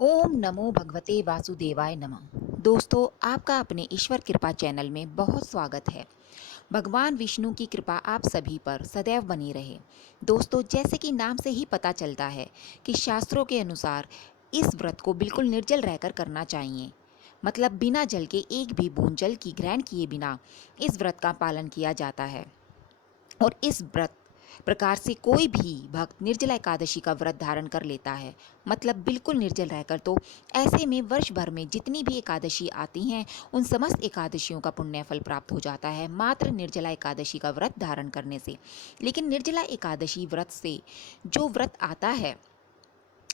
ओम नमो भगवते वासुदेवाय नमः। दोस्तों, आपका अपने ईश्वर कृपा चैनल में बहुत स्वागत है। भगवान विष्णु की कृपा आप सभी पर सदैव बनी रहे। दोस्तों, जैसे कि नाम से ही पता चलता है कि शास्त्रों के अनुसार इस व्रत को बिल्कुल निर्जल रहकर करना चाहिए। मतलब बिना जल के एक भी बूंद जल की ग्रहण किए बिना इस व्रत का पालन किया जाता है। और इस व्रत प्रकार से कोई भी भक्त निर्जला एकादशी का व्रत धारण कर लेता है, मतलब बिल्कुल निर्जल रहकर, तो ऐसे में वर्ष भर में जितनी भी एकादशी आती हैं उन समस्त एकादशियों का पुण्य फल प्राप्त हो जाता है मात्र निर्जला एकादशी का व्रत धारण करने से। लेकिन निर्जला एकादशी व्रत से जो व्रत आता है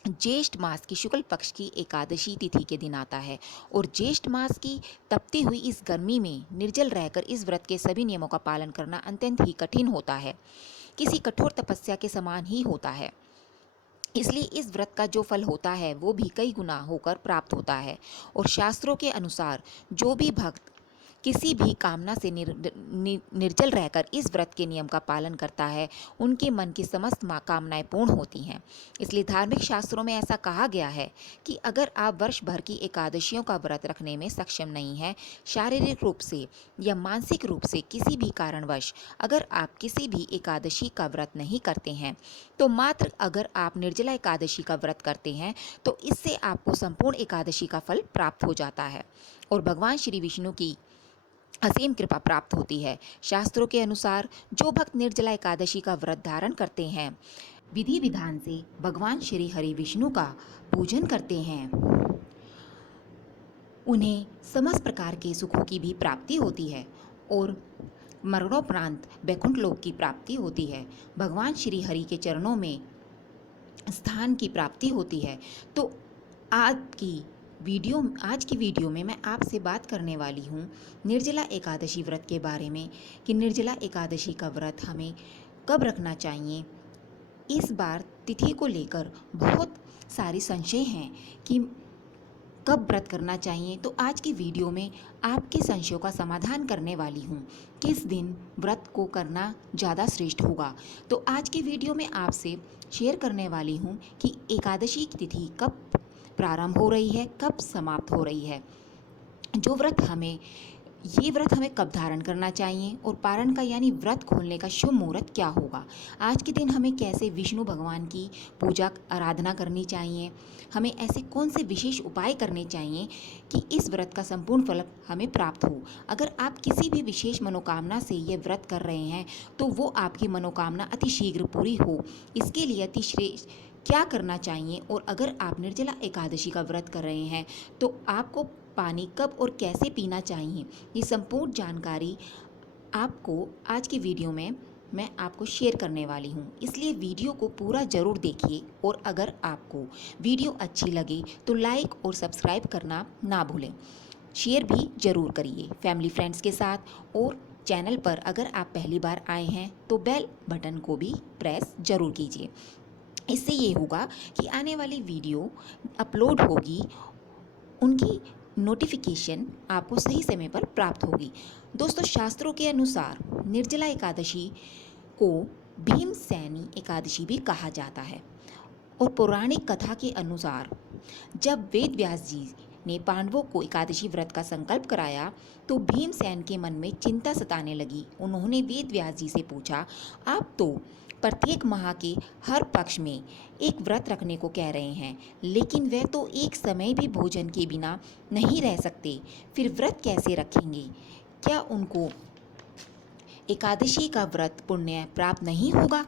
ज्येष्ठ मास की शुक्ल पक्ष की एकादशी तिथि के दिन आता है। और ज्येष्ठ मास की तपती हुई इस गर्मी में निर्जल रहकर इस व्रत के सभी नियमों का पालन करना अत्यंत ही कठिन होता है, किसी कठोर तपस्या के समान ही होता है। इसलिए इस व्रत का जो फल होता है वो भी कई गुना होकर प्राप्त होता है। और शास्त्रों के अनुसार जो भी भक्त किसी भी कामना से निर्जल रहकर इस व्रत के नियम का पालन करता है उनके मन की समस्त कामनाएं पूर्ण होती हैं। इसलिए धार्मिक शास्त्रों में ऐसा कहा गया है कि अगर आप वर्ष भर की एकादशियों का व्रत रखने में सक्षम नहीं हैं, शारीरिक रूप से या मानसिक रूप से किसी भी कारणवश अगर आप किसी भी एकादशी का व्रत नहीं करते हैं, तो मात्र अगर आप निर्जला एकादशी का व्रत करते हैं तो इससे आपको संपूर्ण एकादशी का फल प्राप्त हो जाता है और भगवान श्री विष्णु की असीम कृपा प्राप्त होती है। शास्त्रों के अनुसार जो भक्त निर्जला एकादशी का व्रत धारण करते हैं, विधि विधान से भगवान श्री हरि विष्णु का पूजन करते हैं, उन्हें समस्त प्रकार के सुखों की भी प्राप्ति होती है और मरणोपरांत वैकुंठ लोक की प्राप्ति होती है। भगवान श्री हरि के चरणों में स्थान की प्राप्ति होती है। तो आज की वीडियो में मैं आपसे बात करने वाली हूँ निर्जला एकादशी व्रत के बारे में कि निर्जला एकादशी का व्रत हमें कब रखना चाहिए। इस बार तिथि को लेकर बहुत सारी संशय हैं कि कब व्रत करना चाहिए। तो आज की वीडियो में आपके संशयों का समाधान करने वाली हूँ, किस दिन व्रत को करना ज़्यादा श्रेष्ठ होगा। तो आज की वीडियो में आपसे शेयर करने वाली हूँ कि एकादशी की तिथि कब प्रारंभ हो रही है, कब समाप्त हो रही है, ये व्रत हमें कब धारण करना चाहिए और पारण का यानी व्रत खोलने का शुभ मुहूर्त क्या होगा। आज के दिन हमें कैसे विष्णु भगवान की पूजा आराधना करनी चाहिए, हमें ऐसे कौन से विशेष उपाय करने चाहिए कि इस व्रत का संपूर्ण फल हमें प्राप्त हो। अगर आप किसी भी विशेष मनोकामना से ये व्रत कर रहे हैं तो वो आपकी मनोकामना अतिशीघ्र पूरी हो, इसके लिए अतिश्रेष्ठ क्या करना चाहिए। और अगर आप निर्जला एकादशी का व्रत कर रहे हैं तो आपको पानी कब और कैसे पीना चाहिए, ये संपूर्ण जानकारी आपको आज की वीडियो में मैं आपको शेयर करने वाली हूँ। इसलिए वीडियो को पूरा ज़रूर देखिए और अगर आपको वीडियो अच्छी लगे तो लाइक और सब्सक्राइब करना ना भूलें। शेयर भी ज़रूर करिए फैमिली फ्रेंड्स के साथ। और चैनल पर अगर आप पहली बार आए हैं तो बेल बटन को भी प्रेस ज़रूर कीजिए। इससे ये होगा कि आने वाली वीडियो अपलोड होगी उनकी नोटिफिकेशन आपको सही समय पर प्राप्त होगी। दोस्तों, शास्त्रों के अनुसार निर्जला एकादशी को भीमसेनी एकादशी भी कहा जाता है। और पौराणिक कथा के अनुसार जब वेद व्यास जी ने पांडवों को एकादशी व्रत का संकल्प कराया तो भीमसेन के मन में चिंता सताने लगी। उन्होंने वेद व्यास जी से पूछा, आप तो प्रत्येक माह के हर पक्ष में एक व्रत रखने को कह रहे हैं, लेकिन वे तो एक समय भी भोजन के बिना नहीं रह सकते, फिर व्रत कैसे रखेंगे? क्या उनको एकादशी का व्रत पुण्य प्राप्त नहीं होगा?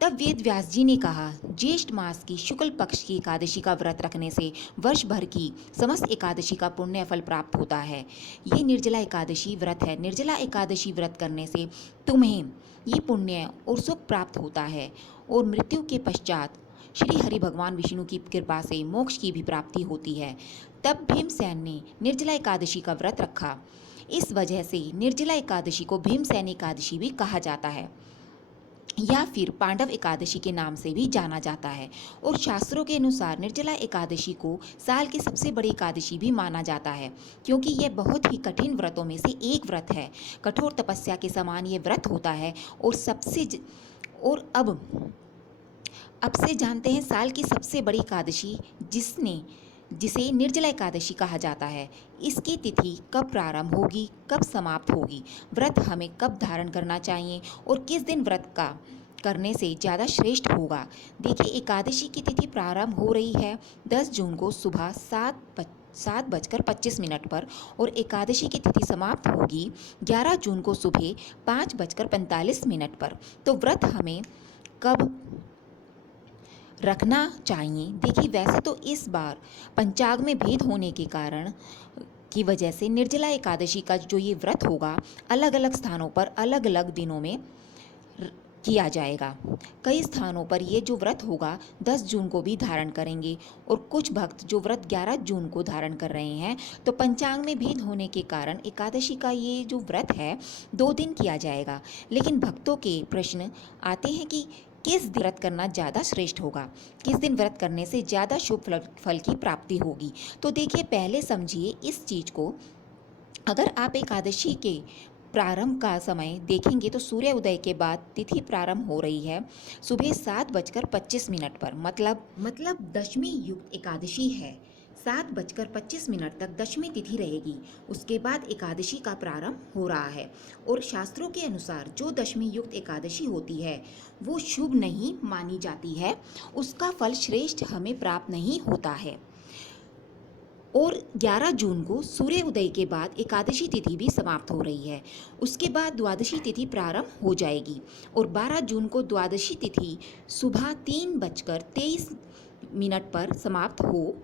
तब वेद व्यास जी ने कहा, ज्येष्ठ मास की शुक्ल पक्ष की एकादशी का व्रत रखने से वर्ष भर की समस्त एकादशी का पुण्य फल प्राप्त होता है। ये निर्जला एकादशी व्रत है। निर्जला एकादशी व्रत करने से तुम्हें ये पुण्य और सुख प्राप्त होता है और मृत्यु के पश्चात श्री हरि भगवान विष्णु की कृपा से मोक्ष की भी प्राप्ति होती है। तब भीमसेन ने निर्जला एकादशी का व्रत रखा। इस वजह से निर्जला एकादशी को भीमसेन एकादशी भी कहा जाता है या फिर पांडव एकादशी के नाम से भी जाना जाता है। और शास्त्रों के अनुसार निर्जला एकादशी को साल की सबसे बड़ी एकादशी भी माना जाता है, क्योंकि यह बहुत ही कठिन व्रतों में से एक व्रत है। कठोर तपस्या के समान ये व्रत होता है और अब से जानते हैं साल की सबसे बड़ी एकादशी जिसने जिसे निर्जला एकादशी कहा जाता है। इसकी तिथि कब प्रारंभ होगी, कब समाप्त होगी, व्रत हमें कब धारण करना चाहिए और किस दिन व्रत का करने से ज़्यादा श्रेष्ठ होगा। देखिए, एकादशी की तिथि प्रारंभ हो रही है 10 जून को सुबह 7:25 पर और एकादशी की तिथि समाप्त होगी 11 जून को सुबह 5:45 पर। तो व्रत हमें कब रखना चाहिए? देखिए, वैसे तो इस बार पंचांग में भेद होने के कारण की वजह से निर्जला एकादशी का जो ये व्रत होगा अलग अलग स्थानों पर अलग अलग दिनों में किया जाएगा। कई स्थानों पर ये जो व्रत होगा 10 जून को भी धारण करेंगे और कुछ भक्त जो व्रत 11 जून को धारण कर रहे हैं। तो पंचांग में भेद होने के कारण एकादशी का ये जो व्रत है 2 दिन किया जाएगा। लेकिन भक्तों के प्रश्न आते हैं कि किस दिन व्रत करना ज़्यादा श्रेष्ठ होगा, किस दिन व्रत करने से ज़्यादा शुभ फल की प्राप्ति होगी। तो देखिए, पहले समझिए इस चीज़ को। अगर आप एकादशी के प्रारंभ का समय देखेंगे तो सूर्य उदय के बाद तिथि प्रारंभ हो रही है सुबह 7:25 पर। मतलब दशमी युक्त एकादशी है। 7:25 तक दशमी तिथि रहेगी। उसके बाद एकादशी का प्रारंभ हो रहा है और शास्त्रों के अनुसार जो दशमी युक्त एकादशी होती है वो शुभ नहीं मानी जाती है, उसका फल श्रेष्ठ हमें प्राप्त नहीं होता है। और 11 जून को सूर्य उदय के बाद एकादशी तिथि भी समाप्त हो रही है। उसके बाद द्वादशी तिथि प्रारंभ हो जाएगी और 12 जून को द्वादशी तिथि सुबह 3:23 पर समाप्त हो।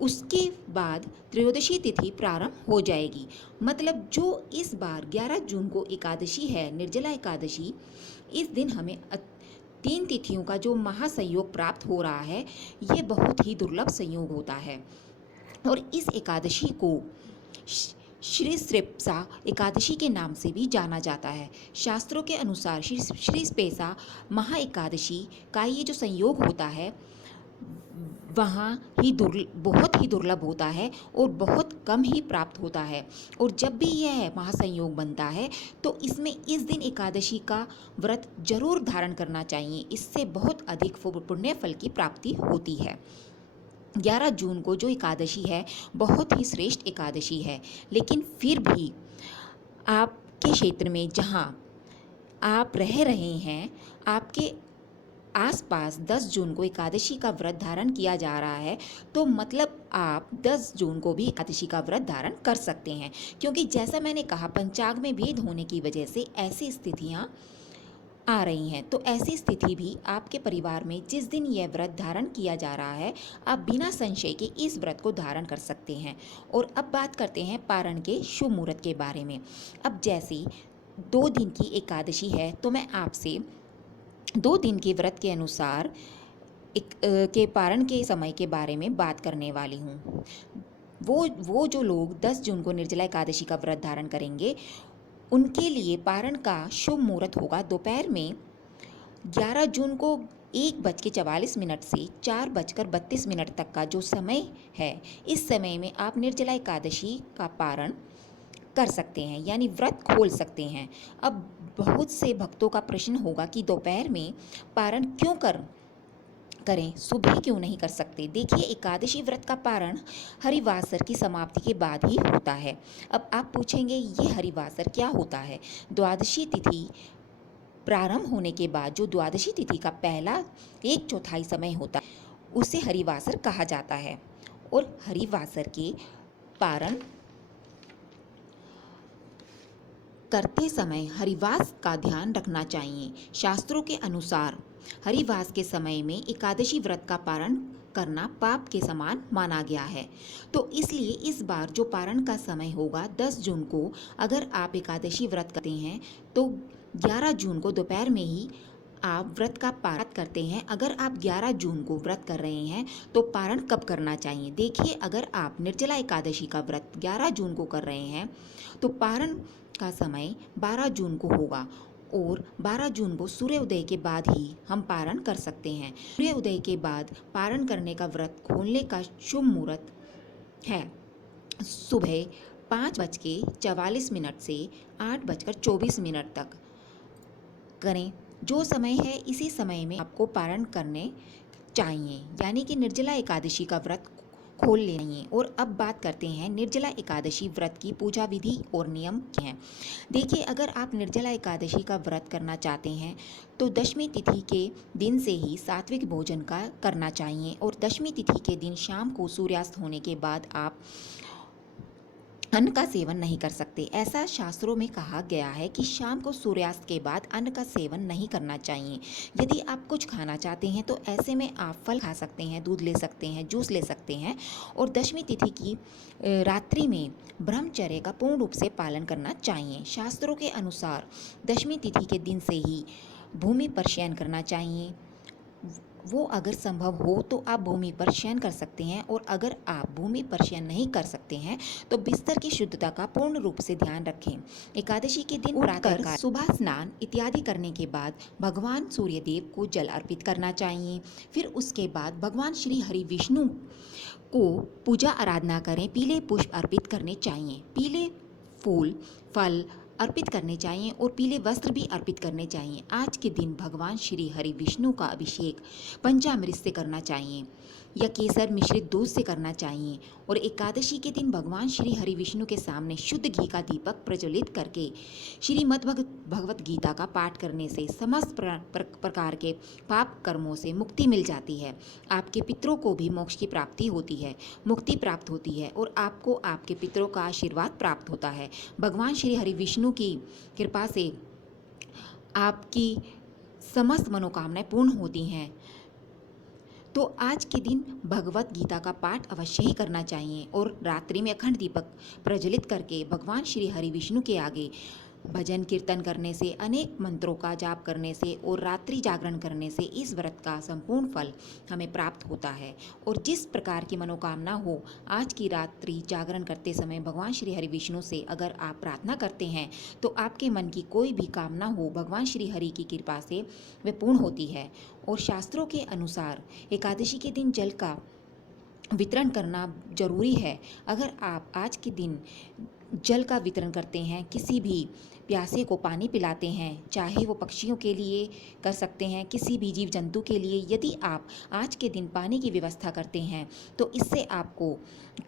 उसके बाद त्रयोदशी तिथि प्रारंभ हो जाएगी। मतलब जो इस बार 11 जून को एकादशी है, निर्जला एकादशी, इस दिन हमें 3 तिथियों का जो महासंयोग प्राप्त हो रहा है, ये बहुत ही दुर्लभ संयोग होता है। और इस एकादशी को श्री स्पेसा एकादशी के नाम से भी जाना जाता है। शास्त्रों के अनुसार श्री स्पेसा महा एकादशी का ये जो संयोग होता है वहाँ ही बहुत ही दुर्लभ होता है और बहुत कम ही प्राप्त होता है। और जब भी यह महासंयोग बनता है तो इसमें इस दिन एकादशी का व्रत जरूर धारण करना चाहिए। इससे बहुत अधिक पुण्य फल की प्राप्ति होती है। 11 जून को जो एकादशी है बहुत ही श्रेष्ठ एकादशी है। लेकिन फिर भी आपके क्षेत्र में जहाँ आप रह रहे हैं, आपके आसपास 10 जून को एकादशी का व्रत धारण किया जा रहा है, तो मतलब आप 10 जून को भी एकादशी का व्रत धारण कर सकते हैं। क्योंकि जैसा मैंने कहा, पंचांग में भेद होने की वजह से ऐसी स्थितियाँ आ रही हैं। तो ऐसी स्थिति भी आपके परिवार में जिस दिन यह व्रत धारण किया जा रहा है, आप बिना संशय के इस व्रत को धारण कर सकते हैं। और अब बात करते हैं पारण के शुभ मुहूर्त के बारे में। अब जैसे 2 दिन की एकादशी है, तो मैं आपसे 2 दिन के व्रत के अनुसार के पारण के समय के बारे में बात करने वाली हूँ। वो जो लोग 10 जून को निर्जला एकादशी का व्रत धारण करेंगे, उनके लिए पारण का शुभ मुहूर्त होगा दोपहर में 11 जून को 1:44 से 4:32 तक का जो समय है। इस समय में आप निर्जला एकादशी का पारण कर सकते हैं, यानी व्रत खोल सकते हैं। अब बहुत से भक्तों का प्रश्न होगा कि दोपहर में पारण क्यों करें, सुबह क्यों नहीं कर सकते? देखिए, एकादशी व्रत का पारण हरिवासर की समाप्ति के बाद ही होता है। अब आप पूछेंगे, ये हरिवासर क्या होता है? द्वादशी तिथि प्रारंभ होने के बाद जो द्वादशी तिथि का पहला 1/4 समय होता है, उसे हरिवासर कहा जाता है। और हरिवासर के पारण करते समय हरिवास का ध्यान रखना चाहिए। शास्त्रों के अनुसार हरिवास के समय में एकादशी व्रत का पारण करना पाप के समान माना गया है। तो इसलिए इस बार जो पारण का समय होगा 10 जून को, अगर आप एकादशी व्रत करते हैं तो 11 जून को दोपहर में ही आप व्रत का पारण करते हैं। अगर आप 11 जून को व्रत कर रहे हैं तो पारण कब करना चाहिए? देखिए, अगर आप निर्जला एकादशी का व्रत 11 जून को कर रहे हैं तो पारण का समय 12 जून को होगा और 12 जून को सूर्य उदय के बाद ही हम पारण कर सकते हैं। सूर्य उदय के बाद पारण करने का व्रत खोलने का शुभ मुहूर्त है सुबह 5:44 से 8:24 तक करें। जो समय है इसी समय में आपको पारण करने चाहिए, यानी कि निर्जला एकादशी का व्रत खोल लेना चाहिए। और अब बात करते हैं निर्जला एकादशी व्रत की पूजा विधि और नियम क्या हैं। देखिए, अगर आप निर्जला एकादशी का व्रत करना चाहते हैं तो दशमी तिथि के दिन से ही सात्विक भोजन का करना चाहिए और दशमी तिथि के दिन शाम को सूर्यास्त होने के बाद आप अन्न का सेवन नहीं कर सकते। ऐसा शास्त्रों में कहा गया है कि शाम को सूर्यास्त के बाद अन्न का सेवन नहीं करना चाहिए। यदि आप कुछ खाना चाहते हैं तो ऐसे में आप फल खा सकते हैं, दूध ले सकते हैं, जूस ले सकते हैं। और दशमी तिथि की रात्रि में ब्रह्मचर्य का पूर्ण रूप से पालन करना चाहिए। शास्त्रों के अनुसार दशमी तिथि के दिन से ही भूमि पर शयन करना चाहिए। वो अगर संभव हो तो आप भूमि पर शयन कर सकते हैं, और अगर आप भूमि पर शयन नहीं कर सकते हैं तो बिस्तर की शुद्धता का पूर्ण रूप से ध्यान रखें। एकादशी के दिन उठकर सुबह स्नान इत्यादि करने के बाद भगवान सूर्यदेव को जल अर्पित करना चाहिए। फिर उसके बाद भगवान श्री हरि विष्णु को पूजा आराधना करें। पीले पुष्प अर्पित करने चाहिए, पीले फूल फल अर्पित करने चाहिए और पीले वस्त्र भी अर्पित करने चाहिए। आज के दिन भगवान श्री हरि विष्णु का अभिषेक पंचामृत से करना चाहिए या केसर मिश्रित दूध से करना चाहिए। और एकादशी के दिन भगवान श्री हरि विष्णु के सामने शुद्ध घी का दीपक प्रज्वलित करके श्रीमद् भगवत गीता का पाठ करने से समस्त प्रकार के पाप कर्मों से मुक्ति मिल जाती है। आपके पितरों को भी मोक्ष की प्राप्ति होती है, मुक्ति प्राप्त होती है और आपको आपके पितरों का आशीर्वाद प्राप्त होता है। भगवान श्री हरि विष्णु की कृपा से आपकी समस्त मनोकामनाएं पूर्ण होती हैं। तो आज के दिन भगवत गीता का पाठ अवश्य ही करना चाहिए और रात्रि में अखंड दीपक प्रज्वलित करके भगवान श्री हरि विष्णु के आगे भजन कीर्तन करने से, अनेक मंत्रों का जाप करने से और रात्रि जागरण करने से इस व्रत का संपूर्ण फल हमें प्राप्त होता है। और जिस प्रकार की मनोकामना हो, आज की रात्रि जागरण करते समय भगवान श्री हरि विष्णु से अगर आप प्रार्थना करते हैं तो आपके मन की कोई भी कामना हो, भगवान श्री हरि की कृपा से वह पूर्ण होती है। और शास्त्रों के अनुसार एकादशी के दिन जल का वितरण करना जरूरी है। अगर आप आज के दिन जल का वितरण करते हैं, किसी भी प्यासे को पानी पिलाते हैं, चाहे वो पक्षियों के लिए कर सकते हैं, किसी भी जीव जंतु के लिए, यदि आप आज के दिन पानी की व्यवस्था करते हैं तो इससे आपको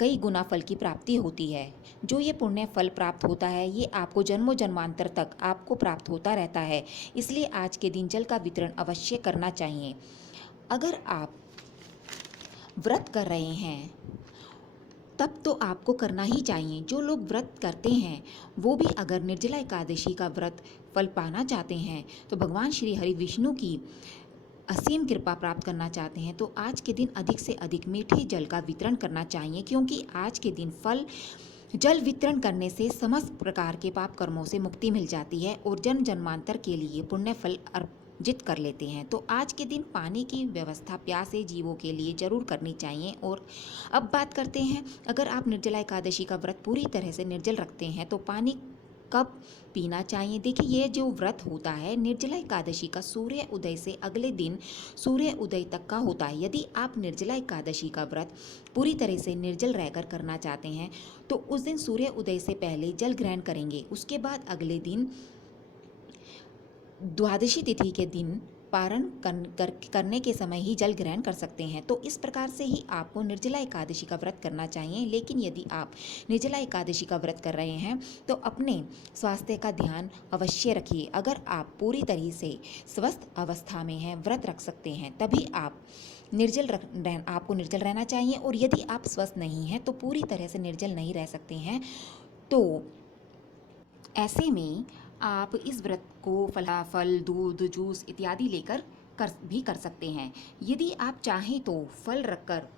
कई गुना फल की प्राप्ति होती है। जो ये पुण्य फल प्राप्त होता है ये आपको जन्मों जन्मांतर तक आपको प्राप्त होता रहता है। इसलिए आज के दिन जल का वितरण अवश्य करना चाहिए। अगर आप व्रत कर रहे हैं तब तो आपको करना ही चाहिए। जो लोग व्रत करते हैं वो भी अगर निर्जला एकादशी का व्रत फल पाना चाहते हैं तो भगवान श्री हरि विष्णु की असीम कृपा प्राप्त करना चाहते हैं तो आज के दिन अधिक से अधिक मीठे जल का वितरण करना चाहिए, क्योंकि आज के दिन जल वितरण करने से समस्त प्रकार के पाप कर्मों से मुक्ति मिल जाती है और जन्म जन्मांतर के लिए पुण्य फल अर्जित कर लेते हैं। तो आज के दिन पानी की व्यवस्था प्यासे जीवों के लिए जरूर करनी चाहिए। और अब बात करते हैं, अगर आप निर्जला एकादशी का व्रत पूरी तरह से निर्जल रखते हैं तो पानी कब पीना चाहिए। देखिए, ये जो व्रत होता है निर्जला एकादशी का सूर्य उदय से अगले दिन सूर्य उदय तक का होता है। यदि आप निर्जला एकादशी का व्रत पूरी तरह से निर्जल रहकर करना चाहते हैं तो उस दिन सूर्य उदय से पहले जल ग्रहण करेंगे। उसके बाद अगले दिन द्वादशी तिथि के दिन पारण करने के समय ही जल ग्रहण कर सकते हैं। तो इस प्रकार से ही आपको निर्जला एकादशी का व्रत करना चाहिए। लेकिन यदि आप निर्जला एकादशी का व्रत कर रहे हैं तो अपने स्वास्थ्य का ध्यान अवश्य रखिए। अगर आप पूरी तरह से स्वस्थ अवस्था में हैं, व्रत रख सकते हैं, तभी आपको निर्जल रहना चाहिए। और यदि आप स्वस्थ नहीं हैं तो पूरी तरह से निर्जल नहीं रह सकते हैं। तो ऐसे में आप इस व्रत को फल दूध जूस इत्यादि लेकर कर सकते हैं। यदि आप चाहें तो फल रखकर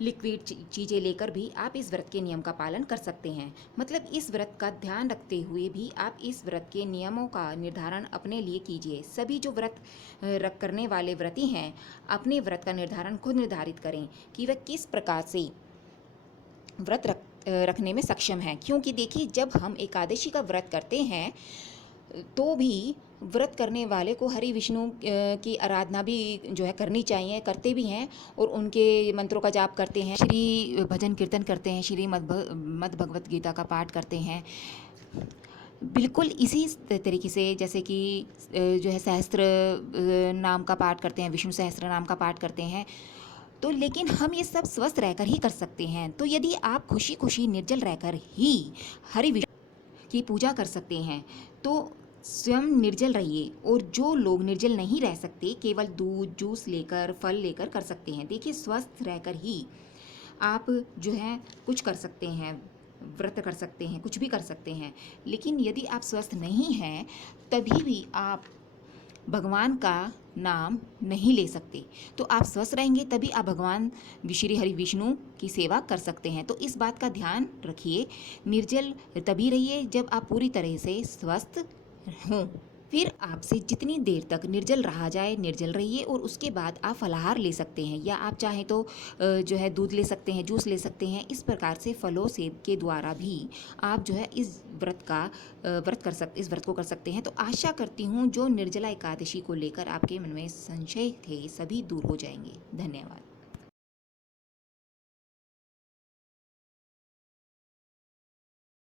लिक्विड चीज़ें लेकर भी आप इस व्रत के नियम का पालन कर सकते हैं। मतलब इस व्रत का ध्यान रखते हुए भी आप इस व्रत के नियमों का निर्धारण अपने लिए कीजिए। सभी जो व्रत करने वाले व्रती हैं अपने व्रत का निर्धारण खुद निर्धारित करें कि वह किस प्रकार से व्रत रखने में सक्षम है। क्योंकि देखिए, जब हम एकादशी का व्रत करते हैं तो भी व्रत करने वाले को हरि विष्णु की आराधना भी जो है करनी चाहिए, करते भी हैं और उनके मंत्रों का जाप करते हैं, श्री भजन कीर्तन करते हैं, श्री मद् भगवत गीता का पाठ करते हैं। बिल्कुल इसी तरीके से जैसे कि जो है सहस्त्र नाम का पाठ करते हैं, विष्णु सहस्त्र नाम का पाठ करते हैं। तो लेकिन हम ये सब स्वस्थ रहकर ही कर सकते हैं। तो यदि आप खुशी खुशी निर्जल रहकर ही हरि विष्णु की पूजा कर सकते हैं तो स्वयं निर्जल रहिए। और जो लोग निर्जल नहीं रह सकते, केवल दूध जूस लेकर फल लेकर कर सकते हैं। देखिए, स्वस्थ रहकर ही आप जो है कुछ कर सकते हैं, व्रत कर सकते हैं, कुछ भी कर सकते हैं। लेकिन यदि आप स्वस्थ नहीं हैं तभी भी आप भगवान का नाम नहीं ले सकते। तो आप स्वस्थ रहेंगे तभी आप भगवान श्री हरि विष्णु की सेवा कर सकते हैं। तो इस बात का ध्यान रखिए। निर्जल तभी रहिए जब आप पूरी तरह से स्वस्थ हों। फिर आपसे जितनी देर तक निर्जल रहा जाए निर्जल रहिए, और उसके बाद आप फलाहार ले सकते हैं, या आप चाहें तो जो है दूध ले सकते हैं, जूस ले सकते हैं। इस प्रकार से फलों सेब के द्वारा भी आप जो है इस व्रत को कर सकते हैं। तो आशा करती हूँ जो निर्जला एकादशी को लेकर आपके मन में संशय थे सभी दूर हो जाएंगे। धन्यवाद।